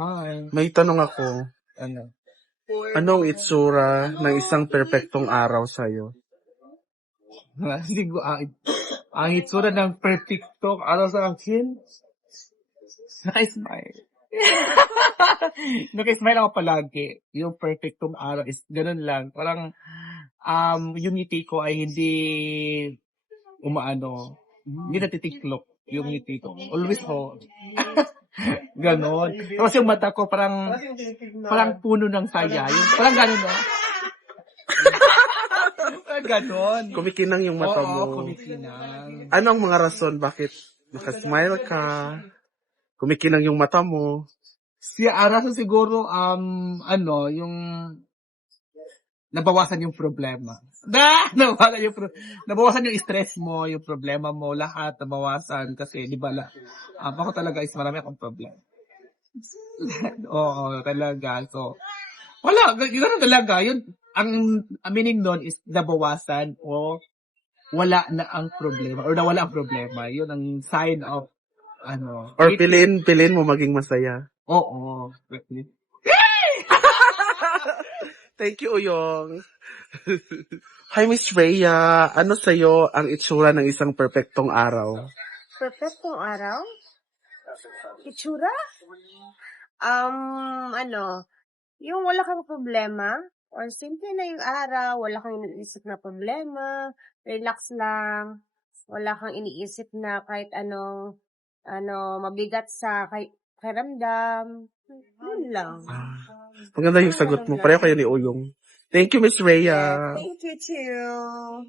Hi. May tanong ako. Ano? Anong itsura ng isang perpektong araw sa'yo? Siguro, ang itsura ng perfecto ano sa akin? Naka-smile. Naka-smile ako palagi. Yung perfectong araw is ganun lang. Parang, yung ngiti ko ay hindi hindi natitiklop yung ngiti ko. Always ho. Ganon. Tapos yung mata ko parang puno ng saya. Yung, parang ganon, no? Parang ganon. Kumikinang yung mata Oo, mo. kumikinang. Ano ang mga rason bakit nakasmile ka? Kumikinang yung mata mo. Si Araso siguro, yung nabawasan yung problema. Nabawasan yung stress mo, yung problema mo, lahat nabawasan. Kasi, di ba, ako talaga is marami akong problema. Oo, talaga. So, wala, gano'n talaga. Yun, ang meaning nun is nabawasan o wala na ang problema or nawala ang problema. Yun ang sign of, Or pilin mo maging masaya. Oo. Thank you, Uyong. Hi, Miss Rhea. Ano sa'yo ang itsura ng isang perpektong araw? Perfectong araw? Itsura? Yung wala kang problema, or simple na yung araw, wala kang iniisip na problema, relax lang, wala kang iniisip na kahit mabigat sa kairamdam. Yun lang. Maganda yung sagot mo. Pareho kayo ni Uyong. Thank you, Miss Rhea. Yeah, thank you too.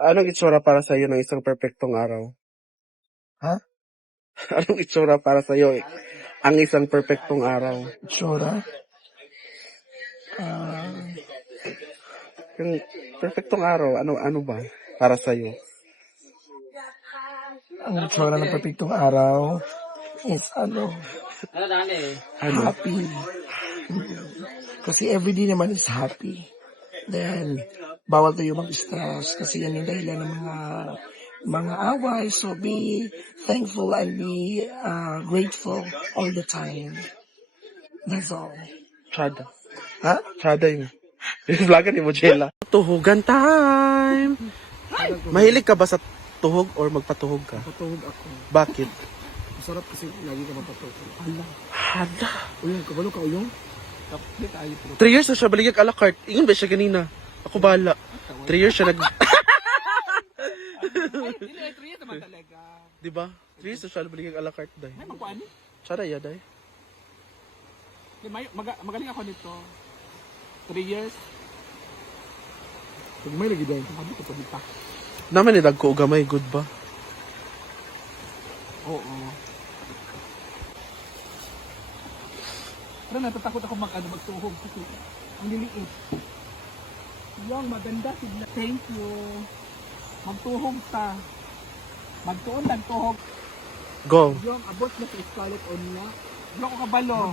Anong itsura para sa'yo ng isang perpektong araw? Ha? Anong itsura para sa'yo ang isang perpektong araw? Itsura? Yung perfectong araw, ano ba para sa'yo? Ang itsura ng perfectong araw is happy. Kasi everyday naman is happy. Then, bawal tayo mag-stress kasi yan yung dahilan ng mga away. So, be thankful and be grateful all the time. That's all. Chada. Ha? Chada yun. Yung vlogger ni Mojela. Tuhugan time! Mahilig ka ba sa tuhog or magpatuhog ka? Patuhog ako. Bakit? Masarap kasi lagi ka mapatuhog. Hala. Uyong, kabalo ka uyong? Kapit tayo po. 3 years na siya baligag a la carte. Ingon ba siya ganina? Ako bahala. 3 years siya Ay, hindi, 3 years naman talaga. Diba? 3 years na siya baligag a la carte, day. May magpaano? Chada ya, day. Magaling ako nito. 3 years. Pag may lagi dahil, sabi ko pa. Naman ni ko gamay, good ba? Oo. Pero natatakot ako magtuhog kasi ang liliit. Yung maganda sila. Thank you. Magtuhog ta. Magtuon lang tuhog. Go. Yung abot na sa Scarlet Onya. Hindi ako kabalo.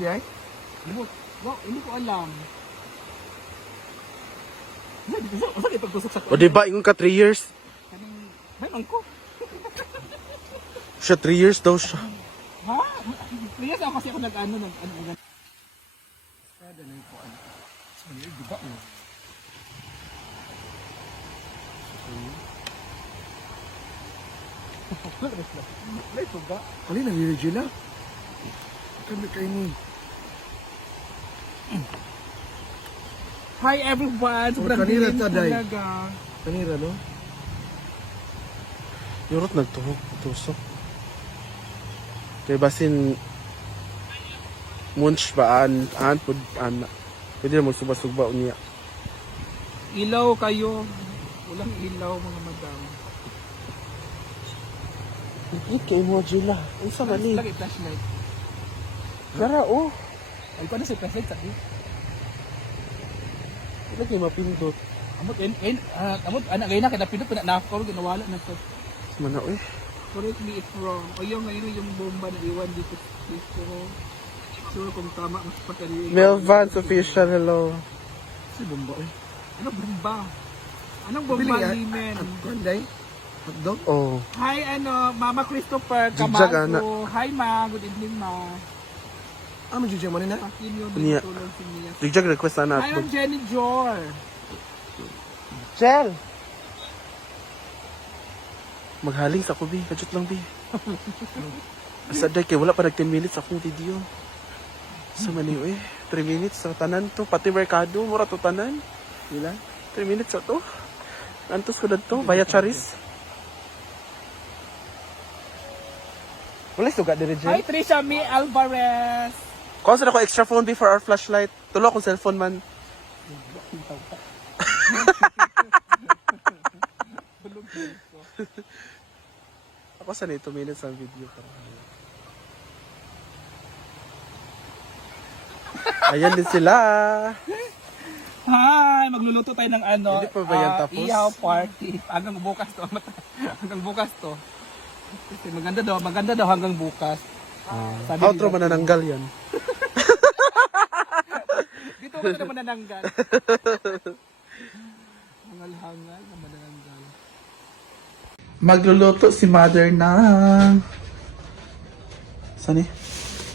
Hindi ko alam. Saan ipagtusok sa O diba, ingon ka 3 years? Meron ko. Siya 3 years daw siya. Ha? Yes, ako kasi ako nag-ano. Sada na yung kuan. Sige, di ba? May tuga. Kali na ni Regina? Kami kayo ni. Hi everyone! Sobrang kanina dilim ta, Day. talaga. Kanira, no? Yurot nagtuhog, tusok. Kaya basin munch ba an pud ana. Pwede na magsuba-suba niya. Ilaw kayo. Walang ilaw mga madam. Likit kay emoji la. Unsa man ni? Lagi flashlight. Gara oh. Ay ko na si flashlight sa iyo. Lagi mapindot. Amot anak gayna kada pindot pina nakakor ginawala na to. Mana oy. Correct me if wrong. O yung ngayon yung bomba na iwan dito. Sure kung tama mas pagkali. Melvans official, hello. Si Bomba, eh. Ano bomba? Anong bomba limen? Kanday? Hotdog? Oh. Hi Mama Christopher Jigjag, Camargo. Hi Ma, good evening Ma. Magiging mo na. Niya. Digjag request na Hi, nato. I'm Jenny Jor. Jel! Maghaling sa ako, B. Kajut lang, B. Asaday kay wala pa nag 10 minutes akong video. Sa maniw eh. 3 minutes sa tanan to. Pati merkado, mura to tanan. Ilan? 3 minutes sa to. Antos ko na to. Via Charis. Wala suga dire, Jel. Hi, Trisha May Alvarez. Kung saan ako extra phone before our flashlight. Tulo akong cellphone man. Ako saan 2 minutes ang video. Ayan din sila. Hi, magluluto tayo ng ano. Hindi pa ba yan tapos? Ihaw party. Hanggang bukas to. Hanggang bukas to. Kasi maganda daw hanggang bukas. Sabi Outro nila- manananggal yan. Dito ka naman nananggal. Hangal-hangal na manananggal. Magluluto si mother ng... Saan eh?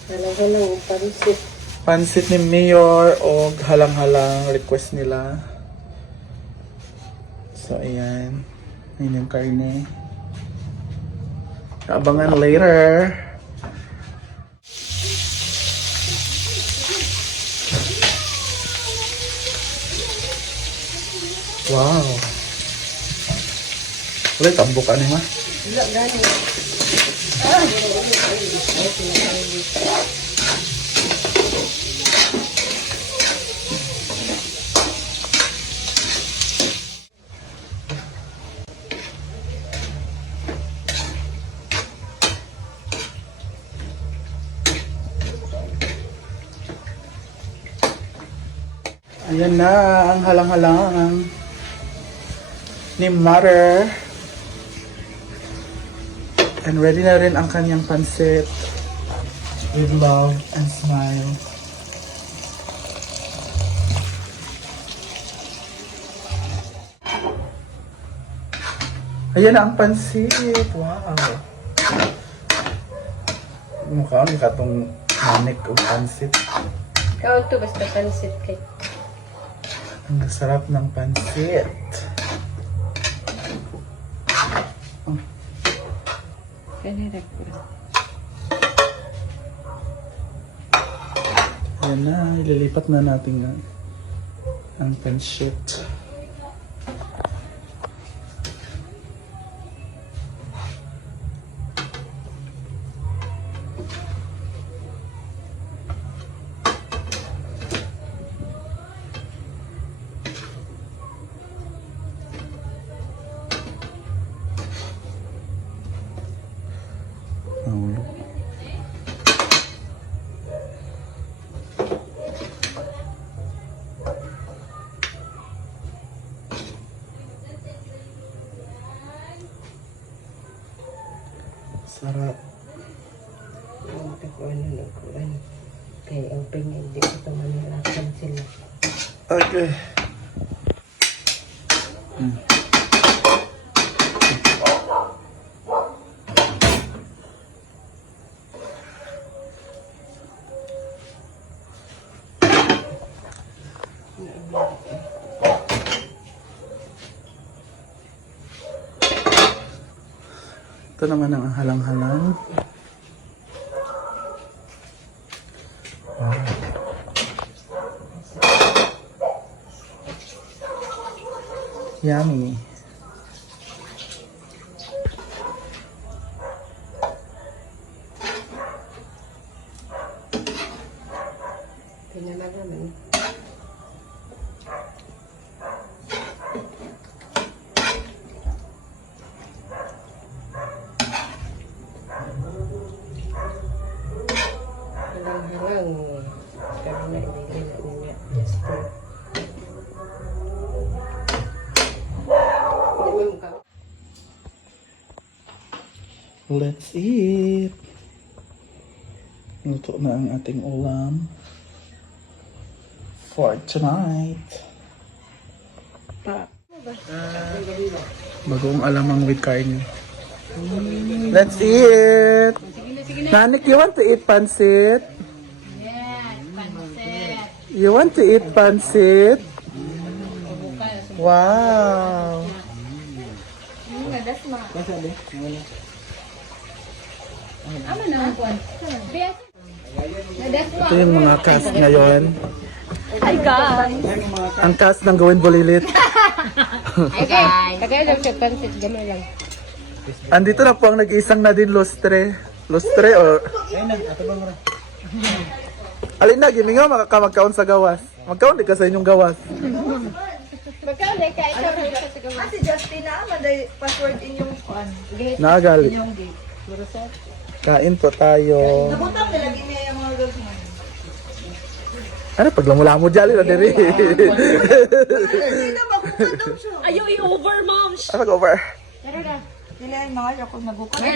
Halang-halang, pansit. Pansit ni Mayor o halang-halang request nila. So, ayan. Ayan yung karne. Abangan later. Wow. Ulit, tambok ka ma. Wala, gani. Ayan na ang halang-halang ni Mother. And ready na rin ang kanyang pansit. With love and smile. Ayan na ang pansit. Wow. Mukha ang katong manik o pansit. Ikaw to, basta pansit kay. Ang sarap ng pansit. Kanina ko. Ayan na, ililipat na natin ang pansit. Sarap. Ang ko ano. Kaya ang pingin, di ko ito manirapan sila. Okay. Ito naman ang halang-halang. Wow. Yummy. Pinala naman. Halang-halang. Karena ibigay na niya. Yes, po. Hindi mo mukha. Let's eat. Luto na ang ating ulam for tonight. Bagong alamang with karne. Let's eat! Nanik, you want to eat pancit? Yes. You want to eat pancit? Wow. Ito yung mga cast ngayon. Hi guys! Ang cast ng Gawin Bulilit. Okay, kagaya lang siya pansit, gano'n lang. Andito na po ang nag-iisang Nadine Lustre. Lustre or... Alin na, gimingaw magkaon sa gawas. Magkaon di ka sa inyong gawas. Magkano ka ito rin sa gawa? Si Justina, maday password inyong kuan. Nagalit. Inyong gate. Kain po tayo. Nabutang nilagay niya yung mga girls mo. Ano, paglamula mo dyan, na diri. Sino magkukadong siya? Ayaw i-over, mom! Ano, over? Sila yung mga ako nagkukadong.